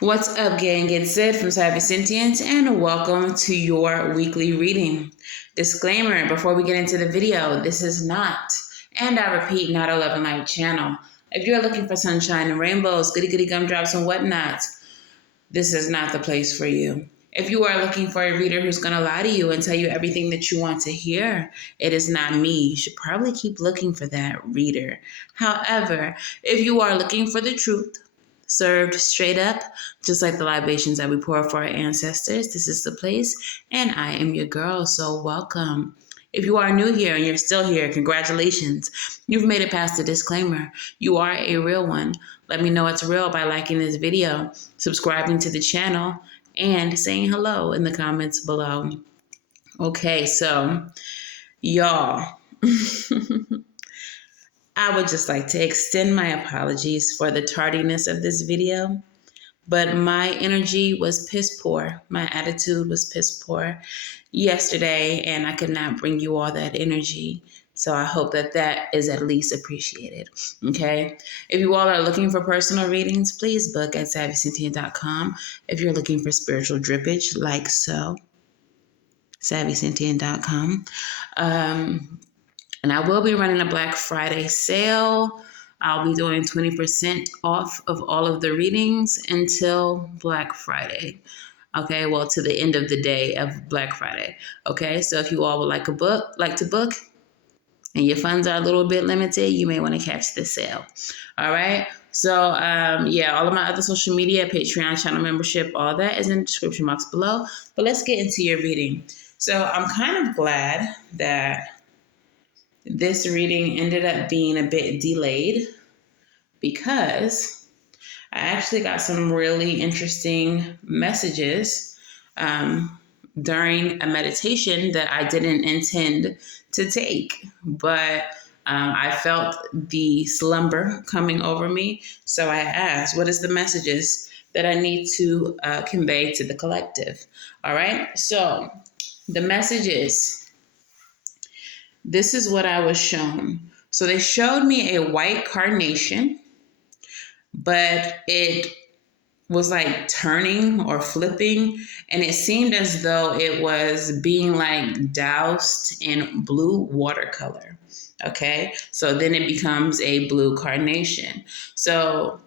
What's up, gang? It's Sid from Savy, Sentient, and welcome to your weekly reading. Disclaimer before we get into the video, this is not, and I repeat, not a love and light channel. If you're looking for sunshine and rainbows, goody goody gumdrops and whatnot, this is not the place for you. If you are looking for a reader who's going to lie to you and tell you everything that you want to hear, it is not me. You should probably keep looking for that reader. However, if you are looking for the truth, served straight up, just like the libations that we pour for our ancestors, this is the place, and I am your girl, so welcome. If you are new here and you're still here, congratulations. You've made it past the disclaimer. You are a real one. Let me know it's real by liking this video, subscribing to the channel, and saying hello in the comments below. Okay, so y'all, I would just like to extend my apologies for the tardiness of this video, but my energy was piss poor. My attitude was piss poor yesterday, and I could not bring you all that energy. So I hope that that is at least appreciated, okay? If you all are looking for personal readings, please book at SavySentient.com. If you're looking for spiritual drippage, like so, SavySentient.com. And I will be running a Black Friday sale. I'll be doing 20% off of all of the readings until Black Friday. Okay, well, to the end of the day of Black Friday. Okay, so if you all would like to book, and your funds are a little bit limited, you may want to catch this sale. All right. So, yeah, all of my other social media, Patreon, channel membership, all that is in the description box below. But let's get into your reading. So I'm kind of glad that this reading ended up being a bit delayed because I actually got some really interesting messages during a meditation that I didn't intend to take, but I felt the slumber coming over me. So I asked, what is the messages that I need to convey to the collective? All right. So the messages. This is what I was shown. So they showed me a white carnation, but it was like turning or flipping, and it seemed as though it was being like doused in blue watercolor. Okay, so then it becomes a blue carnation. So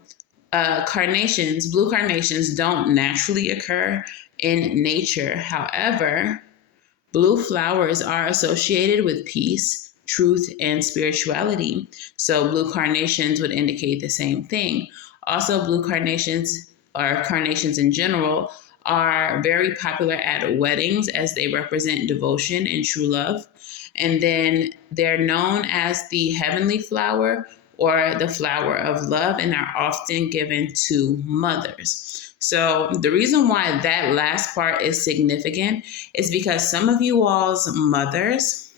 blue carnations don't naturally occur in nature. However, blue flowers are associated with peace, truth, and spirituality. So blue carnations would indicate the same thing. Also, blue carnations, or carnations in general, are very popular at weddings as they represent devotion and true love. And then they're known as the heavenly flower or the flower of love, and are often given to mothers. So the reason why that last part is significant is because some of you all's mothers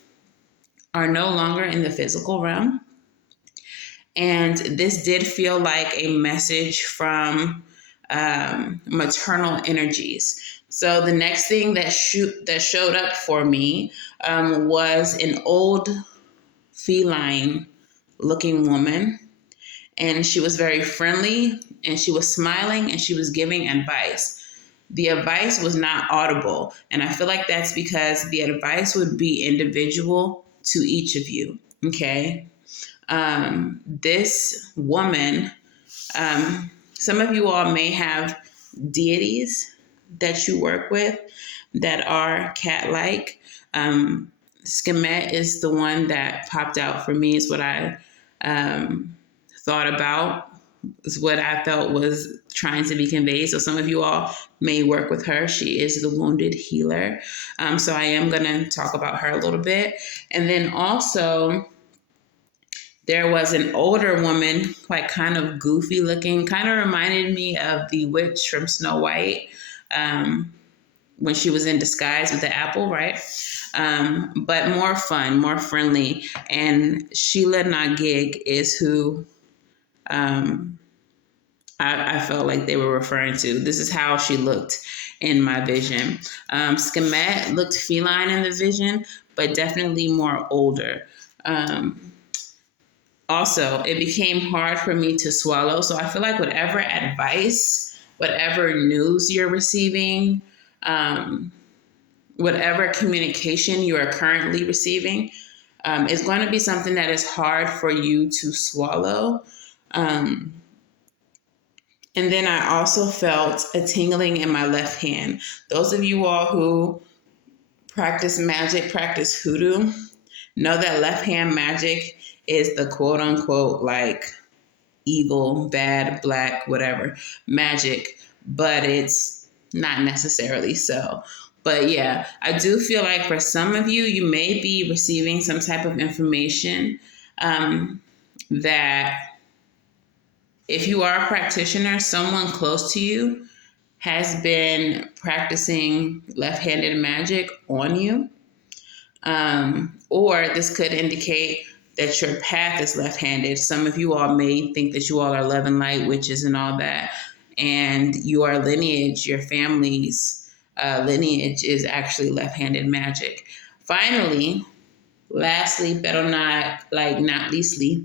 are no longer in the physical realm. And this did feel like a message from maternal energies. So the next thing that showed up for me was an old feline looking woman. And she was very friendly, and she was smiling, and she was giving advice. The advice was not audible, and I feel like that's because the advice would be individual to each of you, okay? This woman, some of you all may have deities that you work with that are cat-like. Skemet is the one that popped out for me, is what I thought about, is what I felt was trying to be conveyed. So some of you all may work with her. She is the wounded healer. So I am going to talk about her a little bit. And then also there was an older woman, like kind of goofy looking, kind of reminded me of the witch from Snow White when she was in disguise with the apple, right? But more fun, more friendly. And Sheila Nagig is who I felt like they were referring to. This is how she looked in my vision. Skemet looked feline in the vision, but definitely more older. Also, it became hard for me to swallow. So I feel like whatever advice whatever news you're receiving, whatever communication you are currently receiving, is going to be something that is hard for you to swallow. And then I also felt a tingling in my left hand. Those of you all who practice magic, practice hoodoo, know that left hand magic is the quote unquote like evil, bad, black, whatever magic, but it's not necessarily so. But yeah, I do feel like for some of you, you may be receiving some type of information that if you are a practitioner, someone close to you has been practicing left-handed magic on you. Or this could indicate that your path is left-handed. Some of you all may think that you all are love and light witches and all that, and your lineage, your family's lineage is actually left-handed magic. Finally, lastly, but not leastly,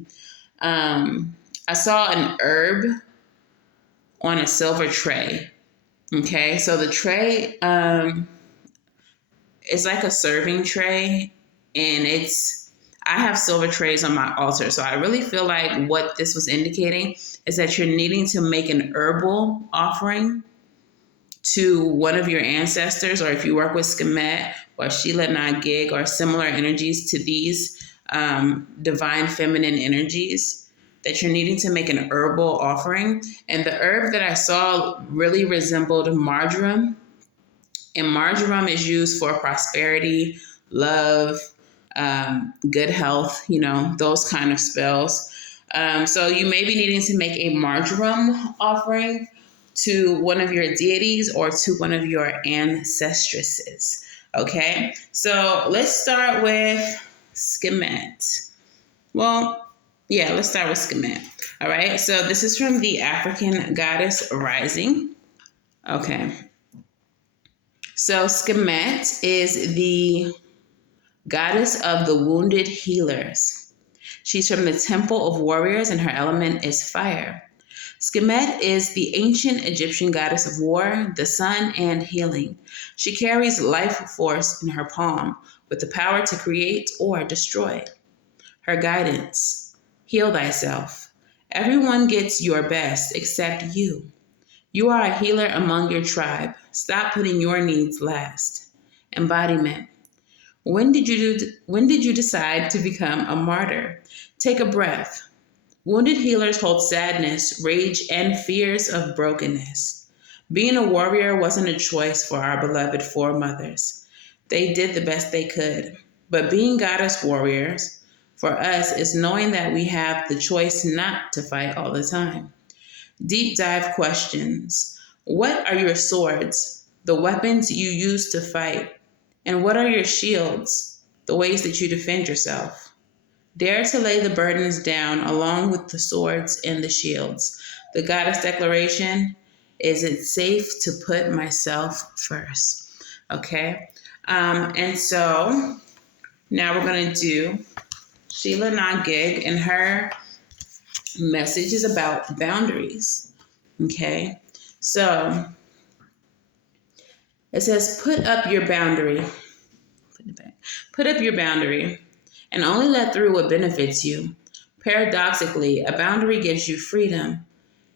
I saw an herb on a silver tray. Okay, so the tray is like a serving tray, and I have silver trays on my altar. So I really feel like what this was indicating is that you're needing to make an herbal offering to one of your ancestors, or if you work with Skemet or Sheila Na Gig or similar energies to these divine feminine energies, that you're needing to make an herbal offering. And the herb that I saw really resembled marjoram. And marjoram is used for prosperity, love, good health, those kind of spells. So you may be needing to make a marjoram offering to one of your deities or to one of your ancestresses. Okay, so let's start with Skemet. Well, yeah, let's start with Skemet. All right, so this is from the African Goddess Rising. Okay, so Skemet is the goddess of the wounded healers. She's from the Temple of Warriors, and her element is fire. Skemet is the ancient Egyptian goddess of war, the sun, and healing. She carries life force in her palm with the power to create or destroy. Her guidance: heal thyself. Everyone gets your best except you. You are a healer among your tribe. Stop putting your needs last. Embodiment: when did you decide to become a martyr? Take a breath. Wounded healers hold sadness, rage, and fears of brokenness. Being a warrior wasn't a choice for our beloved foremothers. They did the best they could. But being goddess warriors, for us, is knowing that we have the choice not to fight all the time. Deep dive questions. What are your swords, the weapons you use to fight? And what are your shields, the ways that you defend yourself? Dare to lay the burdens down along with the swords and the shields. The goddess declaration: is it safe to put myself first? Okay. And so now we're going to do Sheila Na Gig, and her message is about boundaries. Okay. So it says, put up your boundary. Put up your boundary and only let through what benefits you. Paradoxically, a boundary gives you freedom.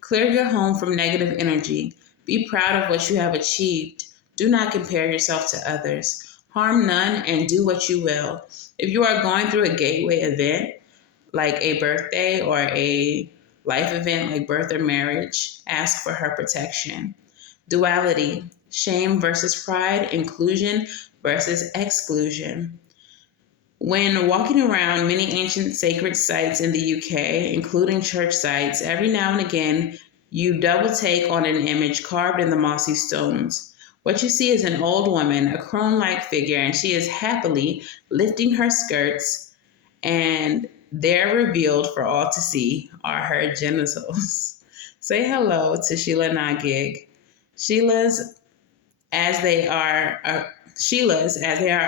Clear your home from negative energy. Be proud of what you have achieved. Do not compare yourself to others. Harm none and do what you will. If you are going through a gateway event, like a birthday or a life event like birth or marriage, ask for her protection. Duality: shame versus pride, inclusion versus exclusion. When walking around many ancient sacred sites in the UK, including church sites, every now and again, you double take on an image carved in the mossy stones. What you see is an old woman, a crone-like figure, and she is happily lifting her skirts, and there revealed for all to see are her genitals. Say hello to Sheila Na Gig. Sheilas, as they are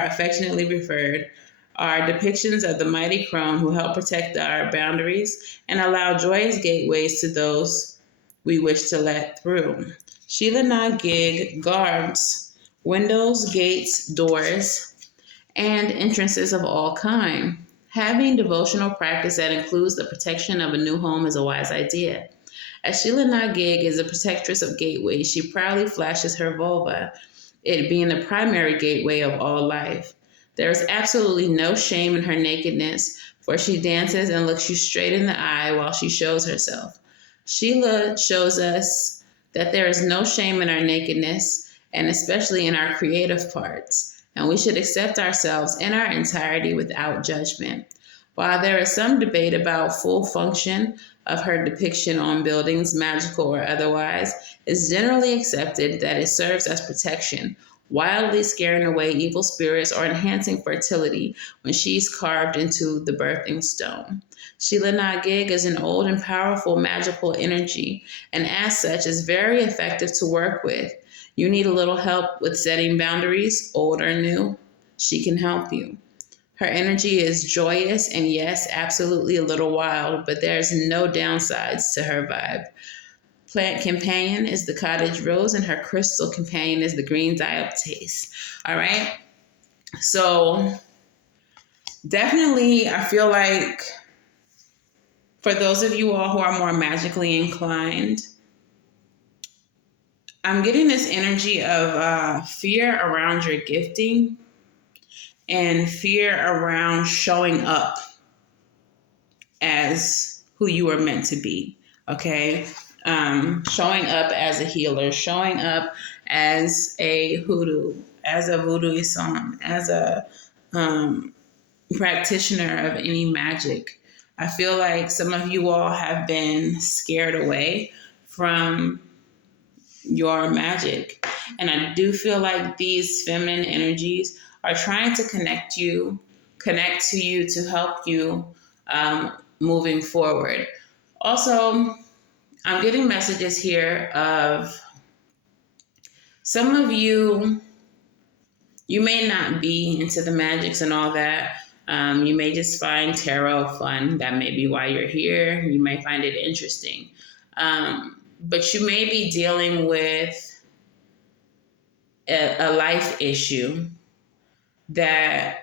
affectionately referred, are depictions of the mighty crone who help protect our boundaries and allow joyous gateways to those we wish to let through. Sheila Gig guards windows, gates, doors, and entrances of all kind. Having devotional practice that includes the protection of a new home is a wise idea. As Sheila Gig is a protectress of gateways, she proudly flashes her vulva, it being the primary gateway of all life. There is absolutely no shame in her nakedness, for she dances and looks you straight in the eye while she shows herself. Sheila shows us that there is no shame in our nakedness, and especially in our creative parts, and we should accept ourselves in our entirety without judgment. While there is some debate about full function of her depiction on buildings, magical or otherwise, it's generally accepted that it serves as protection, wildly scaring away evil spirits or enhancing fertility when she's carved into the birthing stone. Sheila Gig is an old and powerful magical energy, and as such is very effective to work with. You need a little help with setting boundaries, old or new, she can help you. Her energy is joyous and, yes, absolutely a little wild, but there's no downsides to her vibe. Plant companion is the cottage rose, and her crystal companion is the green dioptase. All right? So definitely, I feel like for those of you all who are more magically inclined, I'm getting this energy of fear around your gifting and fear around showing up as who you are meant to be, okay? Showing up as a healer, showing up as a hoodoo, as a voodooism, as a practitioner of any magic. I feel like some of you all have been scared away from your magic. And I do feel like these feminine energies are trying to connect to you to help you moving forward. Also, I'm getting messages here of some of you, you may not be into the magics and all that. You may just find tarot fun. That may be why you're here. You may find it interesting. But you may be dealing with a life issue that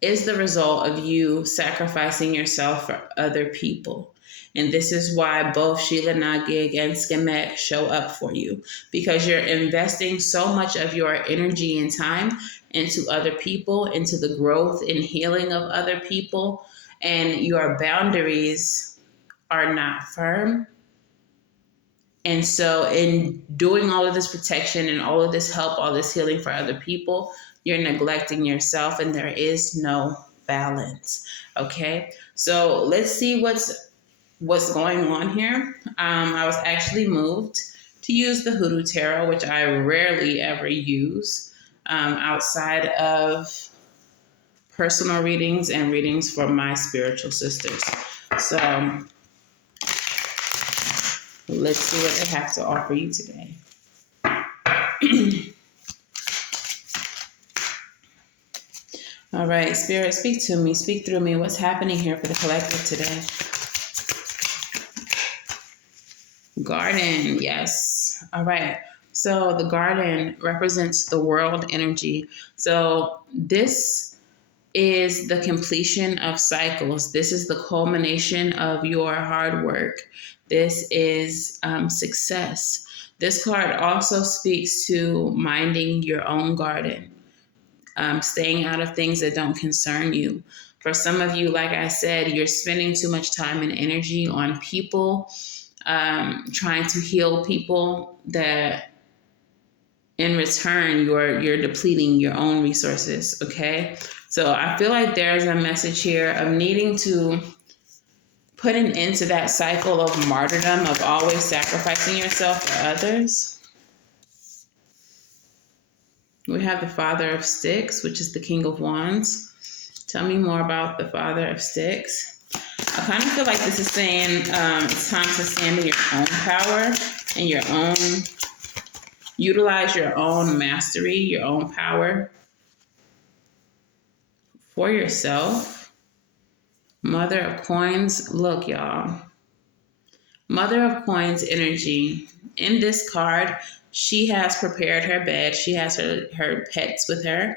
is the result of you sacrificing yourself for other people. And this is why both Sheila Gig and Skemet show up for you, because you're investing so much of your energy and time into other people, into the growth and healing of other people, and your boundaries are not firm. And so in doing all of this protection and all of this help, all this healing for other people, you're neglecting yourself, and there is no balance. Okay, so let's see what's going on here. I was actually moved to use the Hoodoo Tarot, which I rarely ever use outside of personal readings and readings for my spiritual sisters. So let's see what they have to offer you today. All right, Spirit, speak to me, speak through me. What's happening here for the collective today? Garden, yes. All right. So the garden represents the world energy. So this is the completion of cycles. This is the culmination of your hard work. This is success. This card also speaks to minding your own garden. Staying out of things that don't concern you. For some of you, like I said, you're spending too much time and energy on people, trying to heal people, that in return, you're depleting your own resources, okay? So I feel like there's a message here of needing to put an end to that cycle of martyrdom, of always sacrificing yourself for others. We have the Father of Sticks, which is the King of Wands. Tell me more about the Father of Sticks. I kind of feel like this is saying it's time to stand in your own power and your own, utilize your own mastery, your own power for yourself. Mother of Coins. Look, y'all. Mother of Coins energy. In this card, she has prepared her bed. She has her pets with her.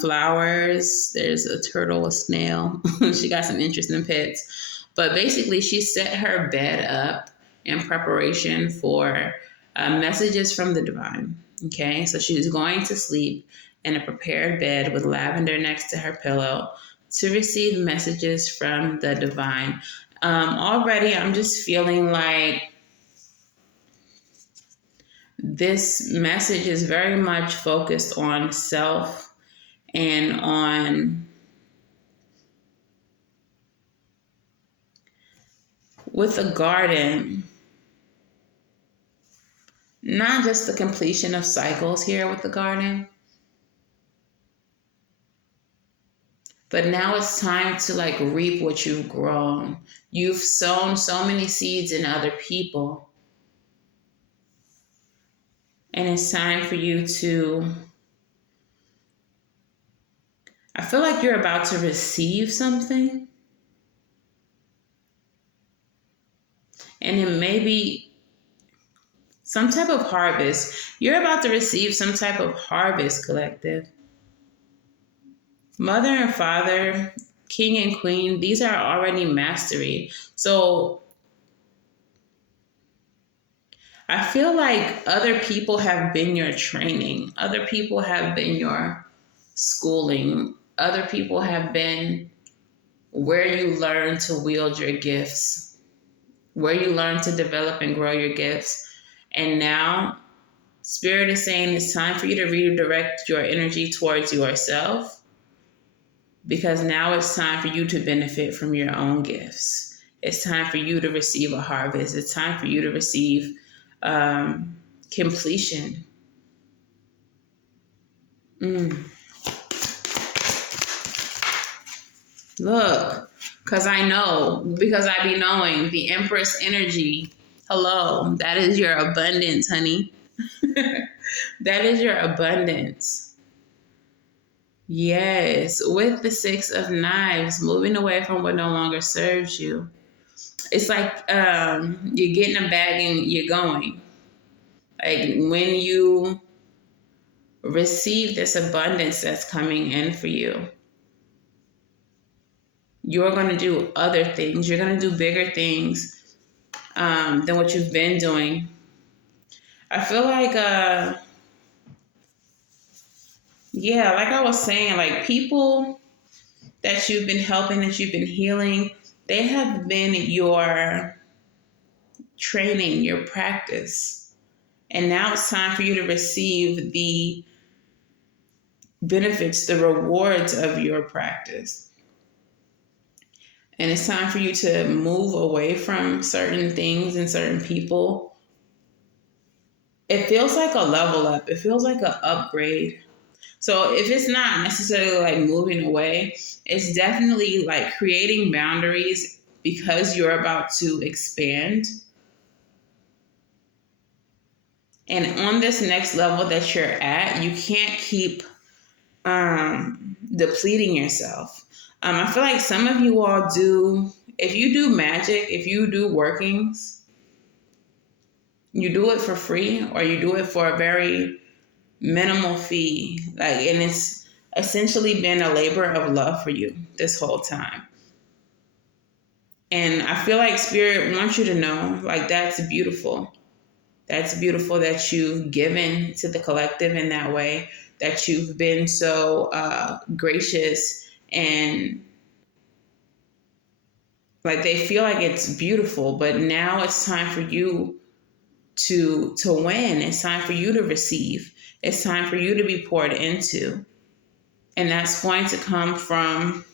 Flowers. There's a turtle, a snail. She got some interesting pets. But basically, she set her bed up in preparation for messages from the divine. Okay, so she's going to sleep in a prepared bed with lavender next to her pillow to receive messages from the divine. Already, I'm just feeling like this message is very much focused on self and on with the garden, not just the completion of cycles here with the garden, but now it's time to like reap what you've grown. You've sown so many seeds in other people. And it's time for you to, I feel like you're about to receive something. And it may be some type of harvest. You're about to receive some type of harvest, collective. Mother and father, king and queen, these are already mastery. So I feel like other people have been your training. Other people have been your schooling. Other people have been where you learn to wield your gifts, where you learn to develop and grow your gifts. And now Spirit is saying it's time for you to redirect your energy towards yourself, because now it's time for you to benefit from your own gifts. It's time for you to receive a harvest. It's time for you to receive completion. Look, because I be knowing the Empress energy. Hello, that is your abundance, honey. That is your abundance. Yes, with the Six of Knives, moving away from what no longer serves you. It's like you're getting a bag and you're going. Like when you receive this abundance that's coming in for you, you're going to do other things. You're going to do bigger things than what you've been doing. I feel like, like I was saying, like people that you've been helping, that you've been healing, they have been your training, your practice. And now it's time for you to receive the benefits, the rewards of your practice. And it's time for you to move away from certain things and certain people. It feels like a level up. It feels like an upgrade. So if it's not necessarily like moving away, it's definitely like creating boundaries because you're about to expand. And on this next level that you're at, you can't keep depleting yourself. I feel like some of you all do, if you do magic, if you do workings, you do it for free or you do it for a very minimal fee. And it's essentially been a labor of love for you this whole time. And I feel like Spirit wants you to know, like, that's beautiful. That's beautiful that you've given to the collective in that way, that you've been so gracious, and like they feel like it's beautiful. But now it's time for you to win. It's time for you to receive. It's time for you to be poured into. And that's going to come from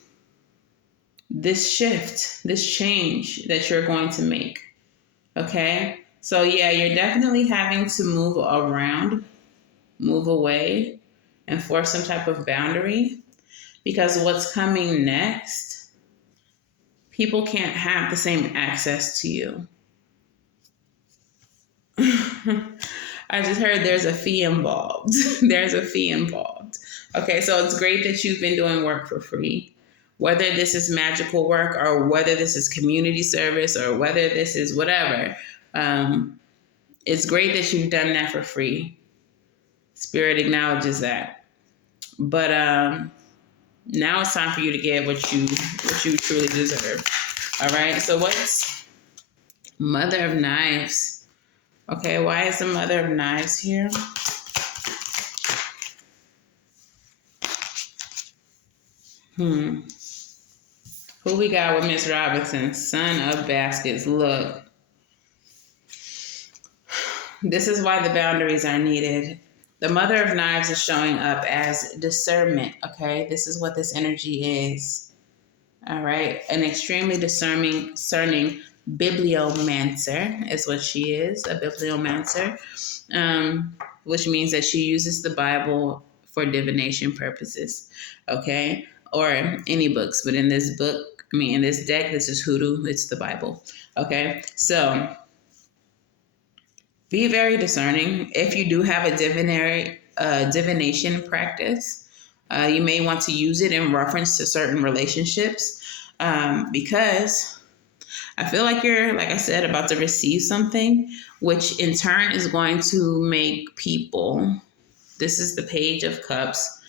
this shift, this change that you're going to make. Okay? So yeah, you're definitely having to move around, move away, and force some type of boundary, because what's coming next, people can't have the same access to you. I just heard there's a fee involved. There's a fee involved. Okay, so it's great that you've been doing work for free, whether this is magical work or whether this is community service or whether this is whatever. It's great that you've done that for free. Spirit acknowledges that. But now it's time for you to get what you truly deserve. All right. So what's Mother of Knives? Okay. Why is the Mother of Knives here? Who we got with Miss Robinson? Son of Baskets. Look. This is why the boundaries are needed. The Mother of Knives is showing up as discernment, okay? This is what this energy is, all right? An extremely discerning bibliomancer is what she is, a bibliomancer, which means that she uses the Bible for divination purposes, okay? Or any books, but in this in this deck, this is Hoodoo, it's the Bible, okay? So be very discerning. If you do have a divination practice, you may want to use it in reference to certain relationships, because I feel like you're, like I said, about to receive something, which in turn is going to make people, this is the Page of Cups,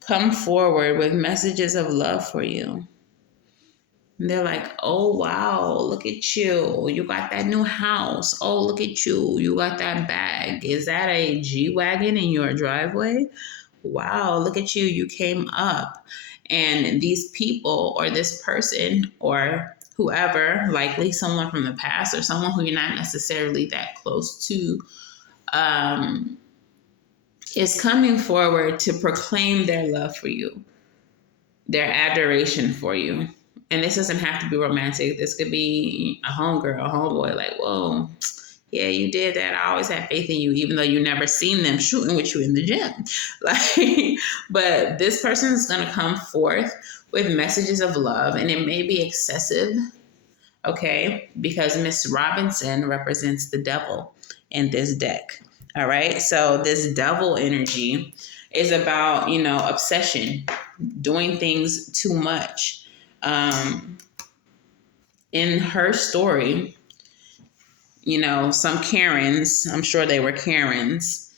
come forward with messages of love for you. And they're like, oh, wow, look at you. You got that new house. Oh, look at you. You got that bag. Is that a G-Wagon in your driveway? Wow, look at you. You came up. And these people or this person or whoever, likely someone from the past or someone who you're not necessarily that close to, is coming forward to proclaim their love for you, their adoration for you. And this doesn't have to be romantic. This could be a homegirl, a homeboy, like, whoa, yeah, you did that. I always had faith in you, even though you never seen them shooting with you in the gym. Like, but this person is going to come forth with messages of love, and it may be excessive, okay? Because Miss Robinson represents the devil in this deck. All right. So this devil energy is about, obsession, doing things too much. In her story, some Karens, I'm sure they were Karens,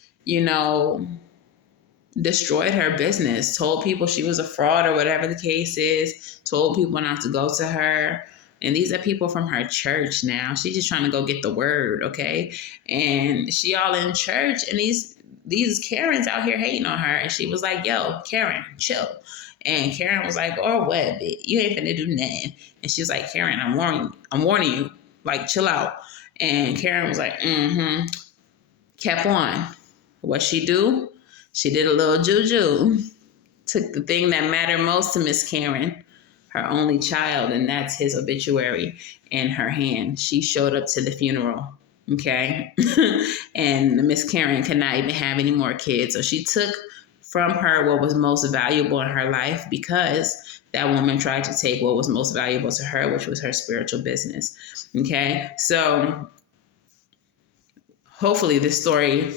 destroyed her business, told people she was a fraud or whatever the case is, told people not to go to her. And these are people from her church now. She's just trying to go get the word, okay? And she all in church, and these Karens out here hating on her. And she was like, yo, Karen, chill. And Karen was like, oh, what, bitch? You ain't finna do nothing. And she was like, Karen, I'm warning you. Like, chill out. And Karen was like, kept on. What she do? She did a little juju. Took the thing that mattered most to Miss Karen, her only child, and that's his obituary in her hand. She showed up to the funeral, okay? And Miss Karen could not even have any more kids. So she took from her what was most valuable in her life, because that woman tried to take what was most valuable to her, which was her spiritual business. Okay. So hopefully this story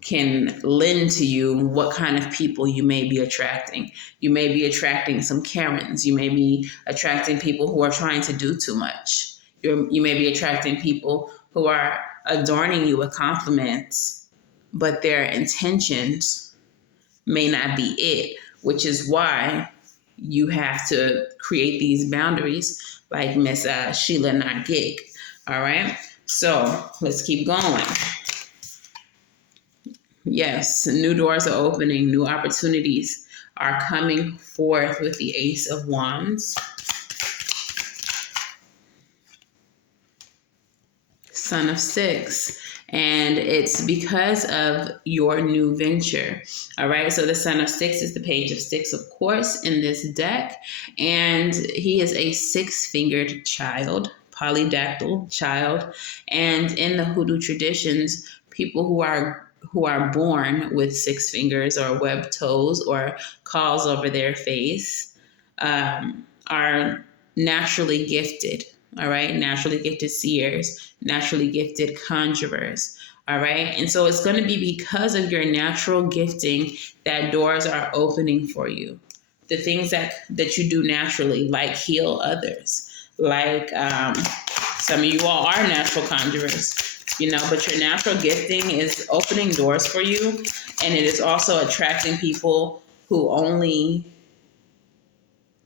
can lend to you what kind of people you may be attracting. You may be attracting some Karens. You may be attracting people who are trying to do too much. You may be attracting people who are adorning you with compliments, but their intentions may not be it, which is why you have to create these boundaries like Miss Sheila Not Gig. All right. So let's keep going. Yes, new doors are opening. New opportunities are coming forth with the Ace of Wands. Son of Six. And it's because of your new venture. All right. So the Son of Six is the Page of Six, of course, in this deck. And he is a six-fingered child, polydactyl child. And in the Hoodoo traditions, people who are born with six fingers or webbed toes or calls over their face are naturally gifted. All right. Naturally gifted seers, naturally gifted conjurers. All right. And so it's going to be because of your natural gifting that doors are opening for you. the things that you do naturally, like heal others, like some of you all are natural conjurers, but your natural gifting is opening doors for you, and it is also attracting people who only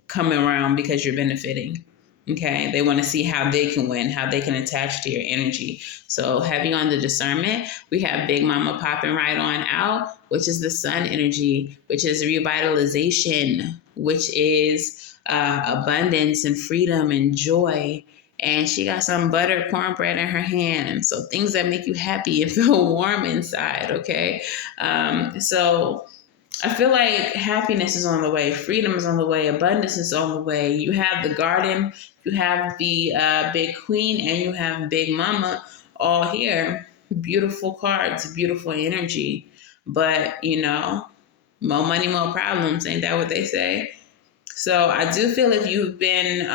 come around because you're benefiting. Okay, they want to see how they can win, how they can attach to your energy. So heavy on the discernment, we have Big Mama popping right on out, which is the sun energy, which is revitalization, which is abundance and freedom and joy. And she got some buttered cornbread in her hand. So things that make you happy and feel warm inside. Okay, so I feel like happiness is on the way, freedom is on the way, abundance is on the way. You have the garden, you have the big queen, and you have Big Mama all here. Beautiful cards, beautiful energy. But, more money, more problems. Ain't that what they say? So I do feel if you've been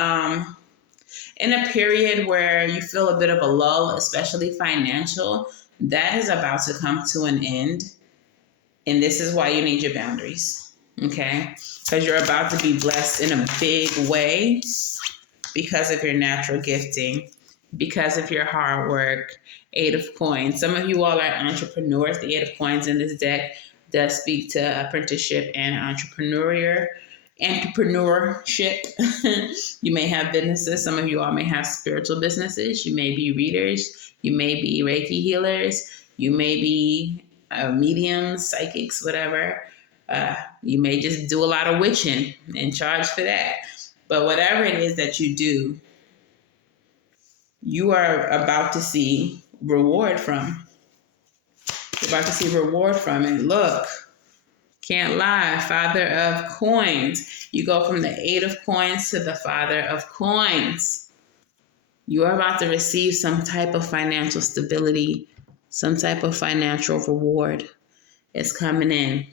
in a period where you feel a bit of a lull, especially financial, that is about to come to an end. And this is why you need your boundaries, okay? Because you're about to be blessed in a big way because of your natural gifting, because of your hard work. 8 of Coins. Some of you all are entrepreneurs. The 8 of Coins in this deck does speak to apprenticeship and entrepreneurship. You may have businesses. Some of you all may have spiritual businesses. You may be readers. You may be Reiki healers. You may be mediums, psychics, whatever. You may just do a lot of witching and charge for that. But whatever it is that you do, you are about to see reward from. You're about to see reward from it. Look, can't lie. Father of Coins. You go from the 8 of Coins to the Father of Coins. You are about to receive some type of financial stability, some type of financial reward. It's coming in.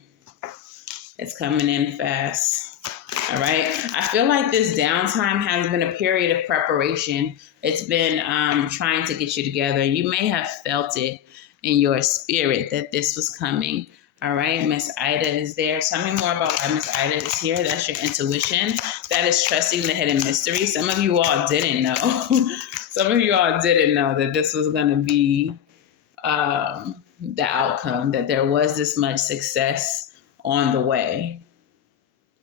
It's coming in fast. All right. I feel like this downtime has been a period of preparation. It's been trying to get you together. You may have felt it in your spirit that this was coming. All right. Miss Ida is there. Tell me more about why Miss Ida is here. That's your intuition. That is trusting the hidden mystery. Some of you all didn't know. Some of you all didn't know that this was going to be the outcome, that there was this much success on the way.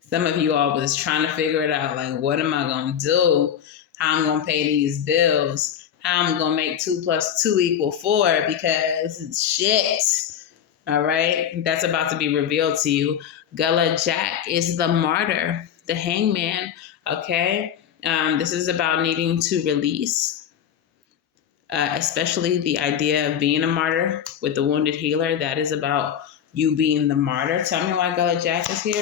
Some of you all was trying to figure it out, like, what am I going to do? How I'm going to pay these bills? How I'm going to make 2 + 2 = 4 because it's shit. All right? That's about to be revealed to you. Gullah Jack is the martyr, the hangman. Okay? This is about needing to release, especially the idea of being a martyr with the wounded healer. That is about you being the martyr. Tell me why Gullah Jack is here.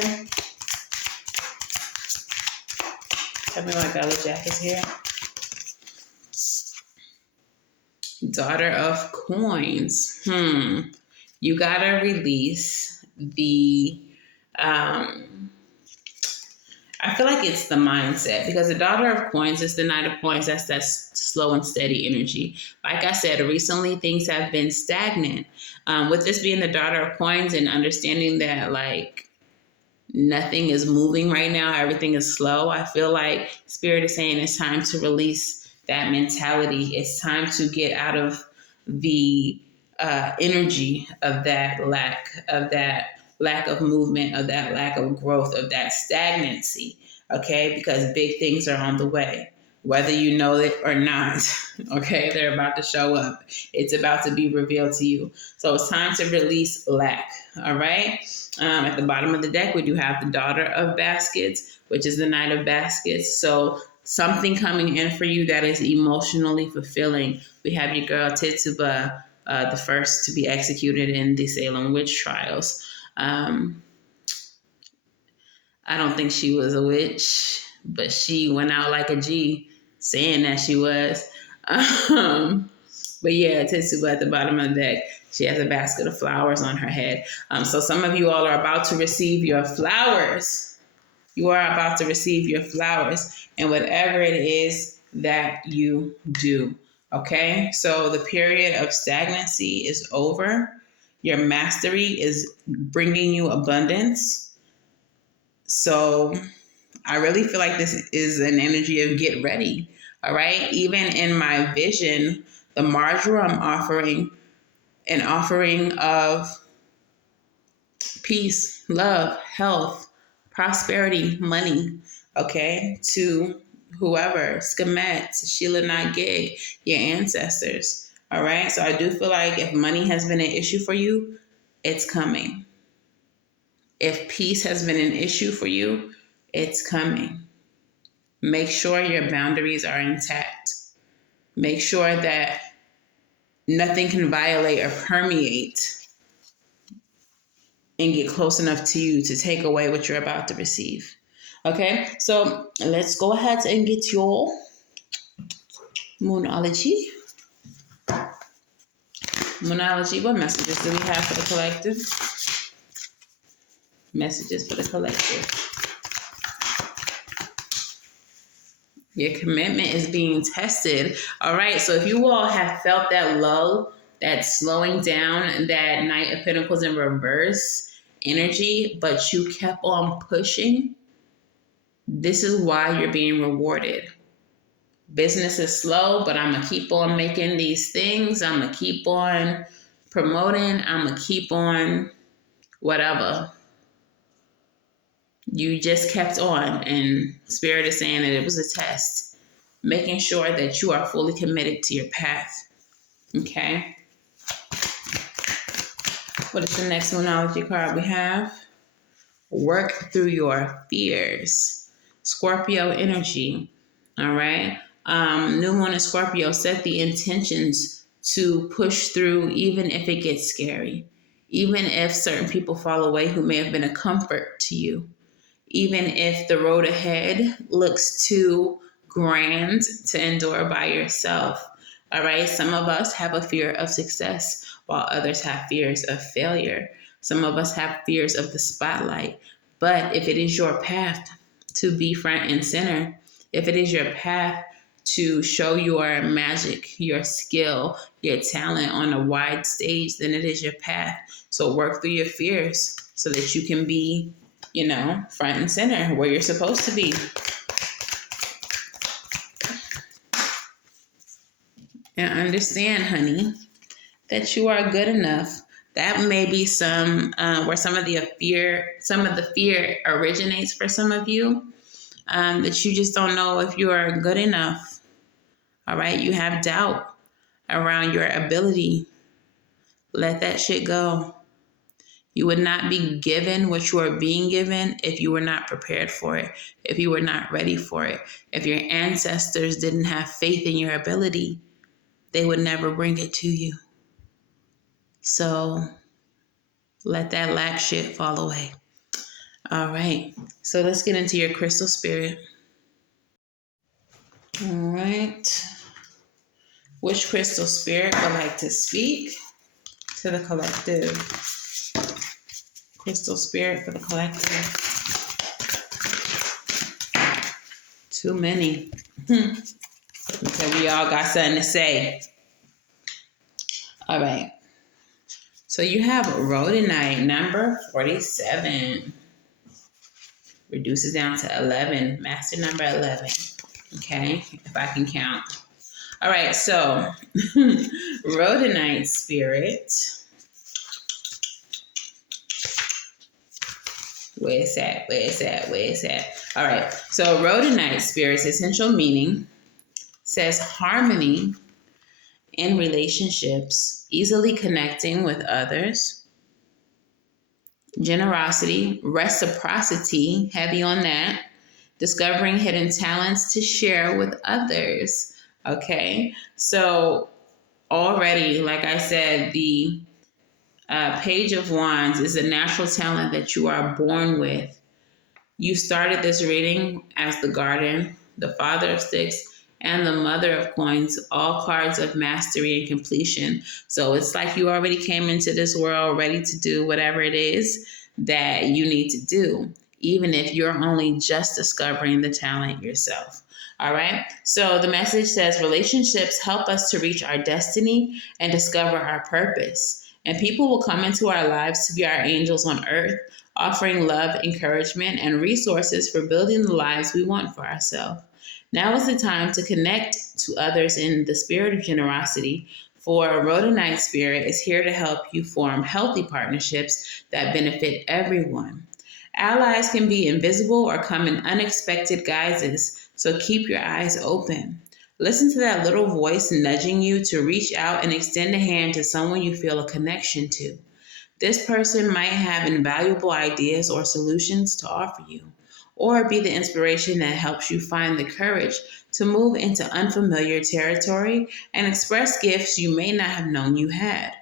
Tell me why Gullah Jack is here. Daughter of Coins. You gotta release the I feel like it's the mindset, because the Daughter of Coins is the Knight of Coins. That's that slow and steady energy. Like I said, recently things have been stagnant. With this being the Daughter of Coins and understanding that, like, nothing is moving right now, everything is slow, I feel like Spirit is saying it's time to release that mentality. It's time to get out of the energy of that lack of movement, of that lack of growth, of that stagnancy, okay? Because big things are on the way, whether you know it or not, okay? They're about to show up. It's about to be revealed to you. So it's time to release lack, all right? At the bottom of the deck, we do have the Daughter of Baskets, which is the Knight of Baskets. So something coming in for you that is emotionally fulfilling. We have your girl Tituba, the first to be executed in the Salem witch trials. I don't think she was a witch, but she went out like a G, saying that she was. But yeah, Tituba at the bottom of the deck. She has a basket of flowers on her head. So some of you all are about to receive your flowers. You are about to receive your flowers, and whatever it is that you do. Okay? So the period of stagnancy is over. Your mastery is bringing you abundance. So I really feel like this is an energy of get ready. All right. Even in my vision, the Marjoram offering, an offering of peace, love, health, prosperity, money, okay, to whoever, Skemet, Sheila Not Gig, your ancestors. All right. So I do feel like if money has been an issue for you, it's coming. If peace has been an issue for you, it's coming. Make sure your boundaries are intact. Make sure that nothing can violate or permeate and get close enough to you to take away what you're about to receive. Okay, so let's go ahead and get your Moonology. Moonology, what messages do we have for the collective? Messages for the collective. Your commitment is being tested. All right, so if you all have felt that lull, that slowing down, that Knight of Pentacles in reverse energy, but you kept on pushing, this is why you're being rewarded. Business is slow, but I'm going to keep on making these things. I'm going to keep on promoting. I'm going to keep on whatever. You just kept on, and Spirit is saying that it was a test, making sure that you are fully committed to your path. Okay? What is the next Moonology card we have? Work through your fears. Scorpio energy. All right? New moon in Scorpio, set the intentions to push through even if it gets scary. Even if certain people fall away who may have been a comfort to you. Even if the road ahead looks too grand to endure by yourself. All right. Some of us have a fear of success while others have fears of failure. Some of us have fears of the spotlight. But if it is your path to be front and center, if it is your path to show your magic, your skill, your talent on a wide stage, then it is your path. So work through your fears so that you can be, front and center where you're supposed to be. And understand, honey, that you are good enough. That may be some where some of the fear originates for some of you, that you just don't know if you are good enough. All right, you have doubt around your ability. Let that shit go. You would not be given what you are being given if you were not prepared for it, if you were not ready for it. If your ancestors didn't have faith in your ability, they would never bring it to you. So let that lack shit fall away. All right. So let's get into your crystal spirit. All right. Which crystal spirit would like to speak to the collective? Crystal spirit for the collective. Too many. Okay, we all got something to say. All right. So you have Rhodonite, number 47. Reduces down to 11. Master number 11. Okay, if I can count. All right, so Rhodonite spirit. Where is that? All right, so Rhodonite spirit's essential meaning says harmony in relationships, easily connecting with others, generosity, reciprocity, heavy on that, discovering hidden talents to share with others. Okay, so already, like I said, the Page of Wands is a natural talent that you are born with. You started this reading as the Garden, the Father of Sticks, and the Mother of Coins, all cards of mastery and completion. So it's like you already came into this world ready to do whatever it is that you need to do, even if you're only just discovering the talent yourself. All right. So the message says relationships help us to reach our destiny and discover our purpose. And people will come into our lives to be our angels on earth, offering love, encouragement, and resources for building the lives we want for ourselves. Now is the time to connect to others in the spirit of generosity, for Rhodonite Spirit is here to help you form healthy partnerships that benefit everyone. Allies can be invisible or come in unexpected guises, so keep your eyes open. Listen to that little voice nudging you to reach out and extend a hand to someone you feel a connection to. This person might have invaluable ideas or solutions to offer you, or be the inspiration that helps you find the courage to move into unfamiliar territory and express gifts you may not have known you had.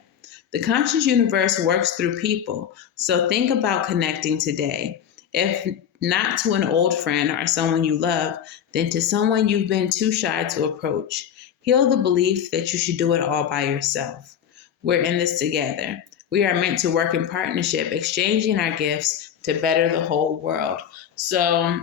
The conscious universe works through people, so think about connecting today. If not to an old friend or someone you love, then to someone you've been too shy to approach. Heal the belief that you should do it all by yourself. We're in this together. We are meant to work in partnership, exchanging our gifts to better the whole world. So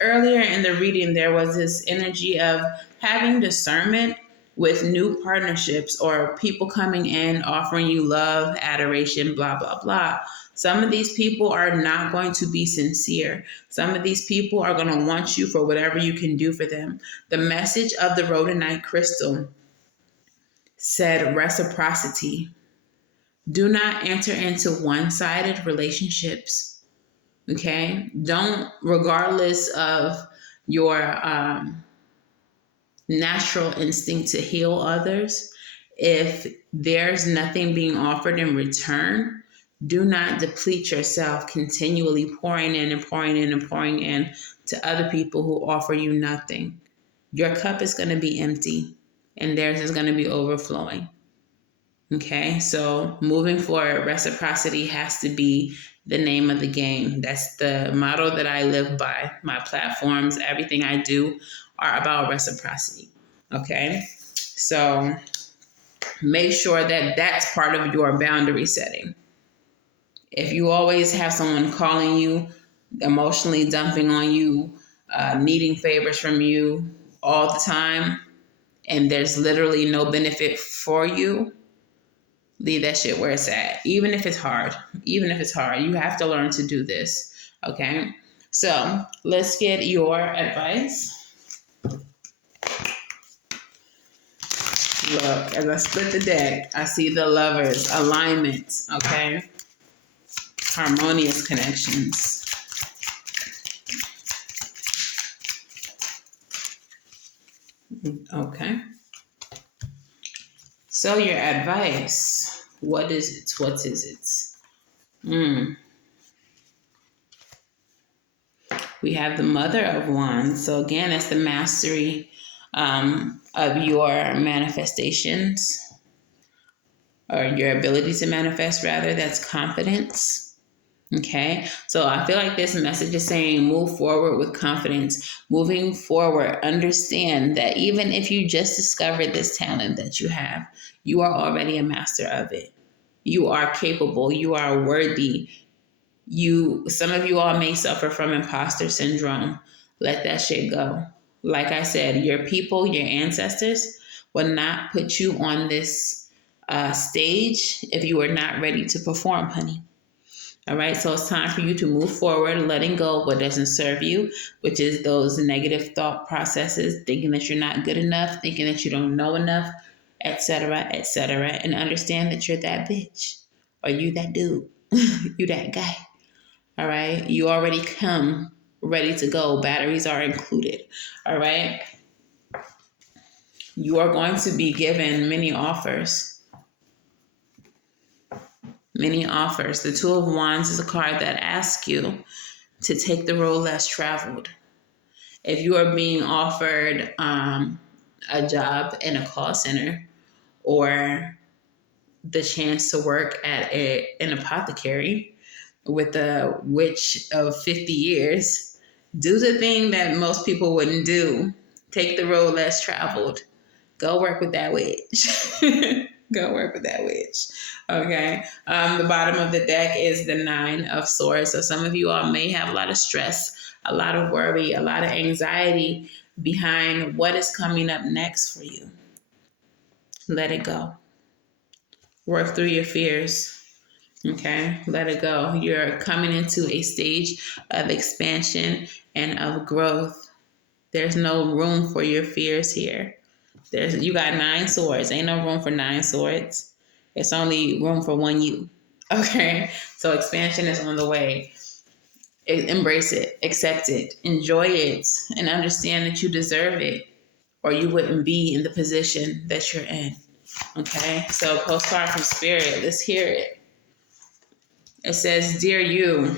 earlier in the reading, there was this energy of having discernment with new partnerships or people coming in, offering you love, adoration, blah, blah, blah. Some of these people are not going to be sincere. Some of these people are going to want you for whatever you can do for them. The message of the Rhodonite crystal said reciprocity. Do not enter into one-sided relationships. Okay? Don't, regardless of your natural instinct to heal others, if there's nothing being offered in return, do not deplete yourself continually pouring in and pouring in and pouring in to other people who offer you nothing. Your cup is going to be empty and theirs is going to be overflowing. Okay, so moving forward, reciprocity has to be the name of the game. That's the motto that I live by. My platforms, everything I do are about reciprocity. Okay, so make sure that that's part of your boundary setting. If you always have someone calling you, emotionally dumping on you, needing favors from you all the time, and there's literally no benefit for you, leave that shit where it's at. Even if it's hard, you have to learn to do this. Okay. So let's get your advice. Look, as I split the deck, I see the Lovers, alignment. Okay. Harmonious connections. Okay. So your advice, what is it? What is it? We have the Mother of Wands. So again, that's the mastery of your manifestations, or your ability to manifest, rather. That's confidence. Okay, so I feel like this message is saying move forward with confidence. Moving forward, understand that even if you just discovered this talent that you have, you are already a master of it. You are capable. You are worthy. Some of you all may suffer from imposter syndrome. Let that shit go. Like I said, your people, your ancestors will not put you on this stage if you are not ready to perform, honey. All right, so it's time for you to move forward, letting go of what doesn't serve you, which is those negative thought processes, thinking that you're not good enough, thinking that you don't know enough, etc., etc., and understand that you're that bitch, or you that dude, you that guy. All right, you already come ready to go. Batteries are included. All right, you are going to be given many offers. Many offers. The Two of Wands is a card that asks you to take the road less traveled. If you are being offered a job in a call center, or the chance to work at an apothecary with a witch of 50 years, do the thing that most people wouldn't do. Take the road less traveled. Go work with that witch. Go work with that witch. Okay. The bottom of the deck is the Nine of Swords. So some of you all may have a lot of stress, a lot of worry, a lot of anxiety behind what is coming up next for you. Let it go. Work through your fears. Okay, let it go. You're coming into a stage of expansion and of growth. There's no room for your fears here. You got 9 swords. Ain't no room for 9 swords. It's only room for one you. Okay, so expansion is on the way. Embrace it, accept it, enjoy it, and understand that you deserve it, or you wouldn't be in the position that you're in. Okay, so postcard from Spirit. Let's hear it. It says, "Dear you,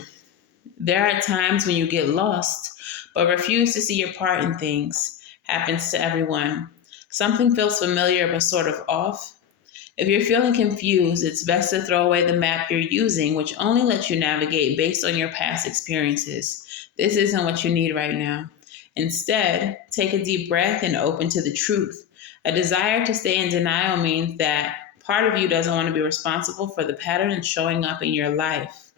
there are times when you get lost, but refuse to see your part in things. Happens to everyone. Something feels familiar but sort of off. If you're feeling confused, it's best to throw away the map you're using, which only lets you navigate based on your past experiences. This isn't what you need right now. Instead, take a deep breath and open to the truth. A desire to stay in denial means that part of you doesn't want to be responsible for the pattern showing up in your life.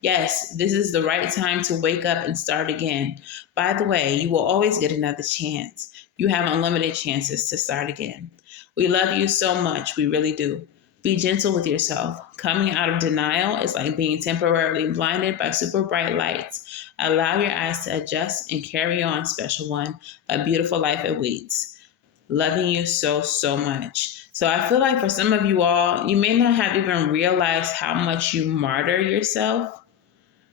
Yes, this is the right time to wake up and start again. By the way, you will always get another chance. You have unlimited chances to start again. We love you so much, we really do. Be gentle with yourself. Coming out of denial is like being temporarily blinded by super bright lights. Allow your eyes to adjust and carry on, special one. A beautiful life awaits. Loving you so, so much." So I feel like for some of you all, you may not have even realized how much you martyr yourself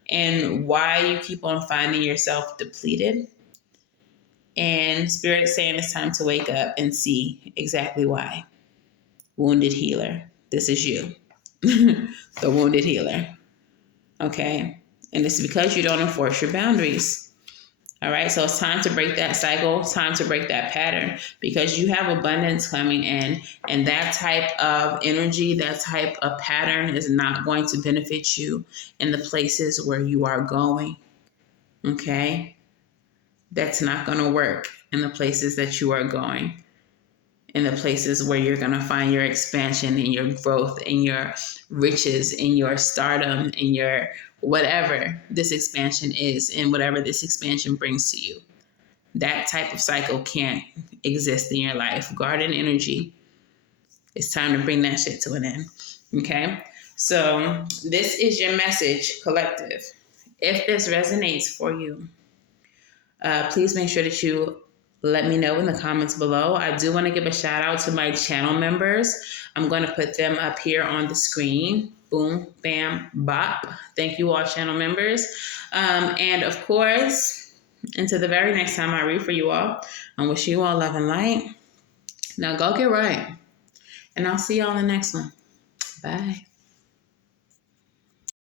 and why you keep on finding yourself depleted. And Spirit is saying it's time to wake up and see exactly why. Wounded healer. This is you. The wounded healer. Okay? And it's because you don't enforce your boundaries. All right? So it's time to break that cycle. It's time to break that pattern because you have abundance coming in. And that type of energy, that type of pattern is not going to benefit you in the places where you are going. Okay? That's not going to work in the places that you are going. In the places where you're going to find your expansion and your growth and your riches and your stardom and your whatever this expansion is and whatever this expansion brings to you. That type of cycle can't exist in your life. Garden energy. It's time to bring that shit to an end. Okay? So this is your message, collective. If this resonates for you, please make sure that you let me know in the comments below. I do want to give a shout out to my channel members. I'm going to put them up here on the screen. Boom, bam, bop. Thank you all, channel members. And of course, until the very next time I read for you all, I wish you all love and light. Now go get right. And I'll see you all in the next one. Bye.